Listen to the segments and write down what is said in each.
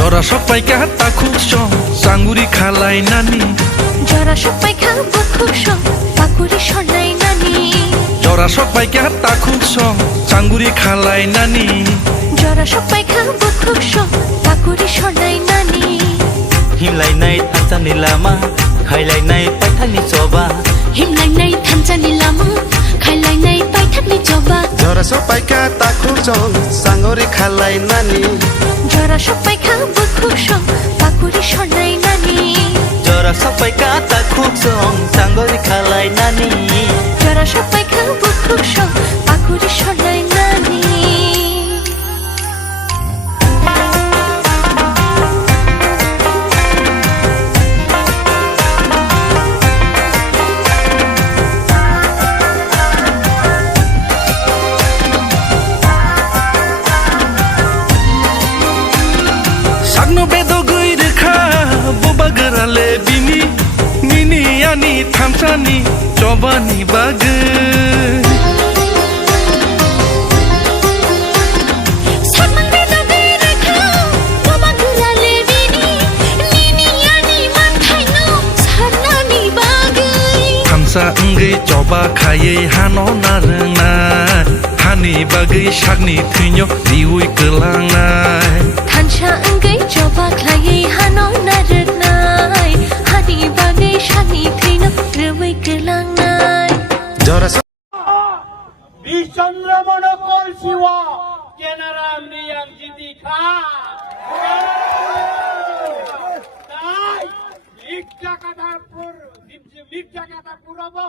Jora sopai ka takuk song sanguri khalai nani Jora sopai ka bakuk song pakuri shonai nani Jora sopai ka takuk song sanguri khalai nani Jora sopai ka bakuk song pakuri shonai nani Himlai nai thanchani lama khailai nai paithani choba Himlai nai thanchani lama khailai nai paithani choba Jora sopai ka takuk song sanguri khalai nani Jora sopai ka bakuk song pakuri shonai nani Jora sopai ka takuk song sangori khalai nani Jora sopai ka bakuk song pakuri shonai nani Sagno bedo gui rekha boba garale bini Nini ani thamchani chobani bag Thamsa ngai choba khaye hano narna Hani bagai sagni thunyo diui kelangnai Thansha ngai choba khaye hano narnai Hani bagai sagni thunyo diui kelangnai Jora Bishchandra Monokol Siwa Kenaram Riyang Jidi Kha Tai Likjakatarpur Likjakatarpurabo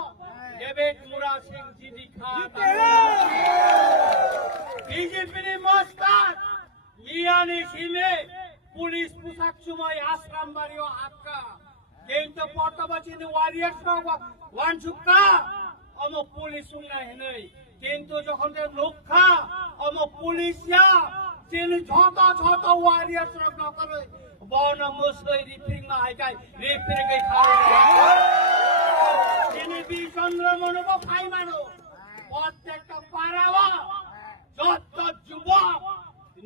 Debet Mura Singh Jidi Kha BJP ni Mostar Liani Sime Police Pusak Chumai Asram Bario Akka Kento Portabachini Warriors Wan Chukka Amo police sunna henai কিন্তু যখন লোকখা অম পুলিশিয়া তিনি ঝত ঝত warriors rock নকরে বন মুসই রিফিং না হাইকাই রিফিং কে খারে তিনি বিচন্দ্র মনব phi মানো প্রত্যেকটা পারাওয়া যত যুবক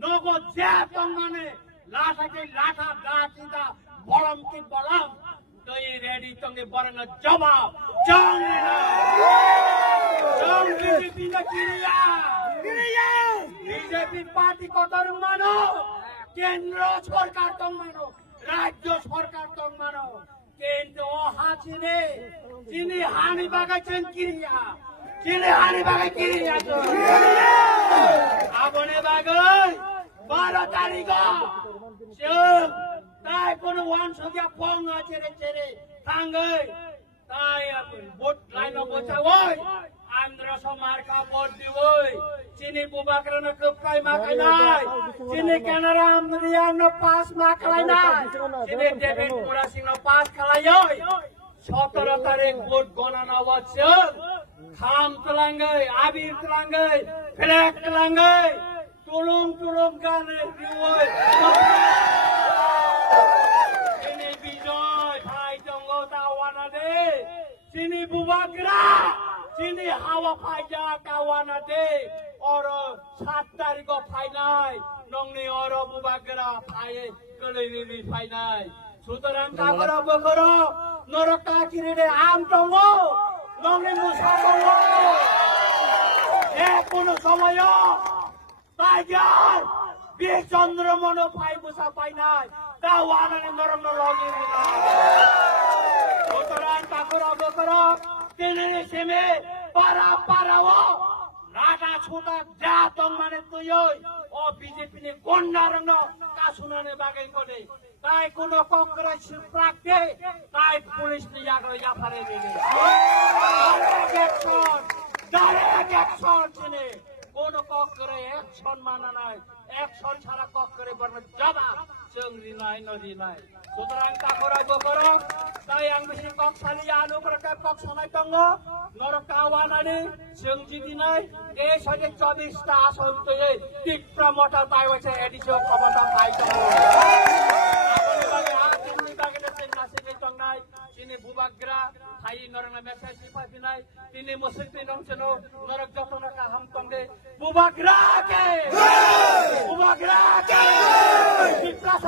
নগদ যে তঙ্গনে লাঠাকে লাঠা দাঁতিদা বলম কি বলম তুই রেডি তঙ্গে বরং জবাব জং বিজেপি না বিজেপি পার্টি কত মানো কেন্দ্র সরকার তো মানো রাজ্য সরকার তো মানো কিন্তু ও হাসিনে যিনি হানি বাগাইছেন কিরিয়া যিনি হানি বাগাই কিরিয়া আবনে বাগাই 12 তারিখ তাই কোন ওয়ান সঙ্গে পং আছে রে ছেড়ে থাঙ্গে তাই ভোট লাইন বসা ওই আন্ধ্র সমার কাপড় দিবই চিনি বুবাকরন কপকাই মাকাই নাই চিনি কানারা আমরিয়ান পাস মাকাই নাই চিনি ডেভিড পুরা সিং পাস খালাই 17 তারিখ ভোট গণনা হচ্ছে খাম তলাঙ্গে আবির তলাঙ্গে ফ্ল্যাগ তলাঙ্গে তুলুম তুলুম গানে দিবই চিনি বিজয় ভাই জঙ্গ তাওয়ানা দে চিনি বুবাকরা চিনি হাওয়া ফাইজা কাওয়ানা দে और 7 तारीख को फाइनाल नंगनी और बुबागरा फाइ कलेनि फाइनाल सुतरां कागरा बगरो नरका किरिदे आम टंगो नंगनी मुसाबो ए कोन समय बाजार बिचन्द्र मनो फाइ मुसा फाइनाल तावानानि नरंग लगि सुतरां कागरा बगरो तेने सेमे पारा पाराओ রাজা ছোটা যা তং মানে তুই ও বিজেপি নে গন্ডা রং কাশুনানে বাগাই করে তাই কোন কংগ্রেস প্রাকতে তাই পুলিশ নিয়ে আগলে জাফারে দিবে ডাইরেক্ট অ্যাকশন চিনে কোন কংগ্রেস অ্যাকশন মানা নাই অ্যাকশন ছাড়া কংগ্রেস বর্ণ জবাব চেংরি নাই নদী নাই সুতরাং তাকরা বকরা তাই আং বেশি কংসালি আলু প্রকার কংসানাই দङ নরকাওয়ানানি जों दिनै ए 24 টা আসন তৈরি তীব্র মোটা তাই হচ্ছে এডিশন ক্ষমতা পাইছে তিনি বুবাগ্রা হাই নরনা মেসেজ পাইনাই তিনি মুসলিম নংসন নরক যতনা কাহাম তঙ্গে বুবাগ্রা কে বিপ্লব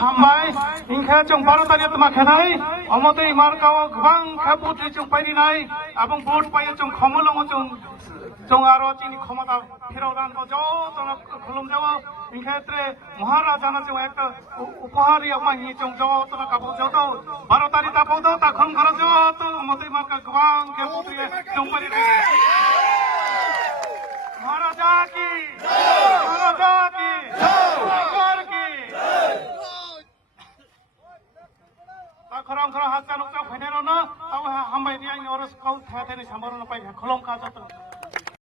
हामबाय इंखा जों भारतारि तमा खेनाय अमदै मार्काव गोबां खेबुद्रि जों पाइनाय आबुं भोट पायो जों खमलङ जों आरो जोंनि क्षमता फिरावदान को जो खुलुमजावो इंखेत्रे महाराजाना जों एक उपहार माहि जों जो काबु जो भारतारि तापौदो ताखम घर जो अमदै मार्का गोबां खेबुद्रि जों पाइनाय महाराजा की सरकार की खरं खरं हात चालू फैनाय न हामबाय आंनि अरज कौ थाया थाया सामबार पाइ खलम का